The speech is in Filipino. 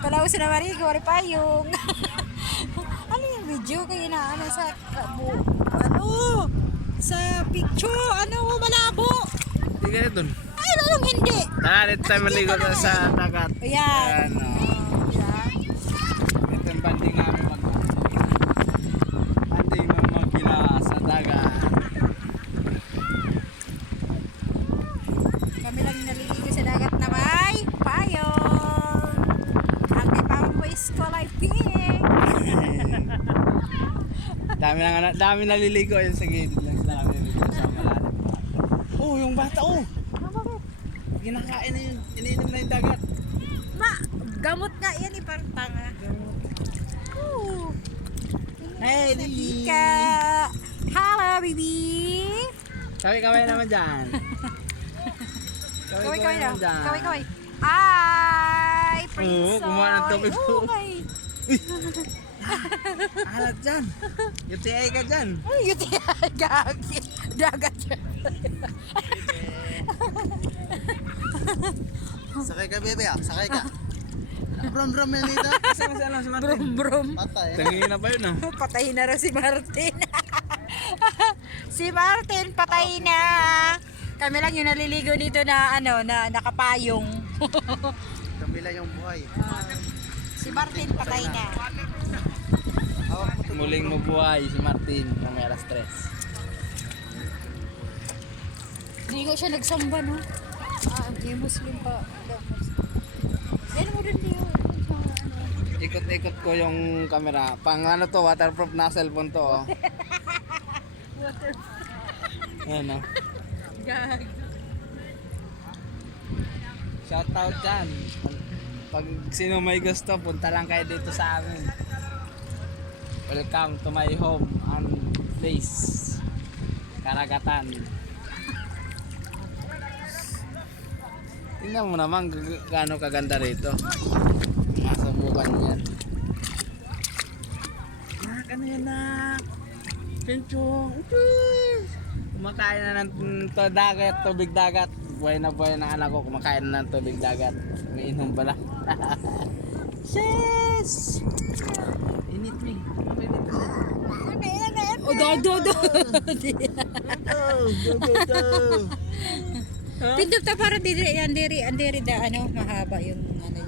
Palawas na marigo, wari payong. Ano yung video kayo na ano sa ano sa picture ano malabo. Hindi ka na dun. Ay lalong hindi. Dalit tayo maligo na sa dagat. Ayan. Ayan, Ayan. ito yung banding namin banding na magkina sa dagat. Kami lang naliligo sa dagat na may payong. Ang ipawang mo is kulay pink. Dami naliligo yun sa gilid lang sila kami naliligo sa malalim. Oh, yung bata oh. Ginakain na yun, iniinom na yung dagat. Ma, gamot nga yan parang tanga. Ooh. Hey, Lily. Ika. Hello, baby. Kaway-kaway naman dyan. Kaway daw. dyan. Kaway. Ay, princess. kumuha ng tubig po. Okay. Alat dyan. UTI ka dyan. Ay, yun gagi. Dagat yan. Sakay ka, bebe, ah. Sakay ka. Brom-brom yan dito. Kasama si Martin. Brum. Patay. Tangin na pa yun ah. Patay na raw si Martin. Si Martin patay na. Kami lang yung naliligo dito na ano na nakapayong. Kamila yung buhay. Si Martin patay na. Hawak mo to. Muling mabuhay si Martin na may alas 3. Hindi ko siya nagsamba no. Hindi Muslim pa. Yan mo din diyo. Ikot-ikot ko yung camera. Pang ano to, waterproof na cellphone to oh. Ayan oh. Gag. Shout out dyan. Pag sino may gusto, punta lang kayo dito sa amin. Welcome to my home and place. Karagatan. Tingnan mo naman gaano kaganda rito. Masubukan yan. Ano yan na? Pinchong. Kumakain na ng dagat, tubig dagat. Buhay na ng anak ko. Kumakain na ng tubig dagat. Umiinom pala. Yes! Init me. O do. Pindot ta para diri da ano mahaba yung ano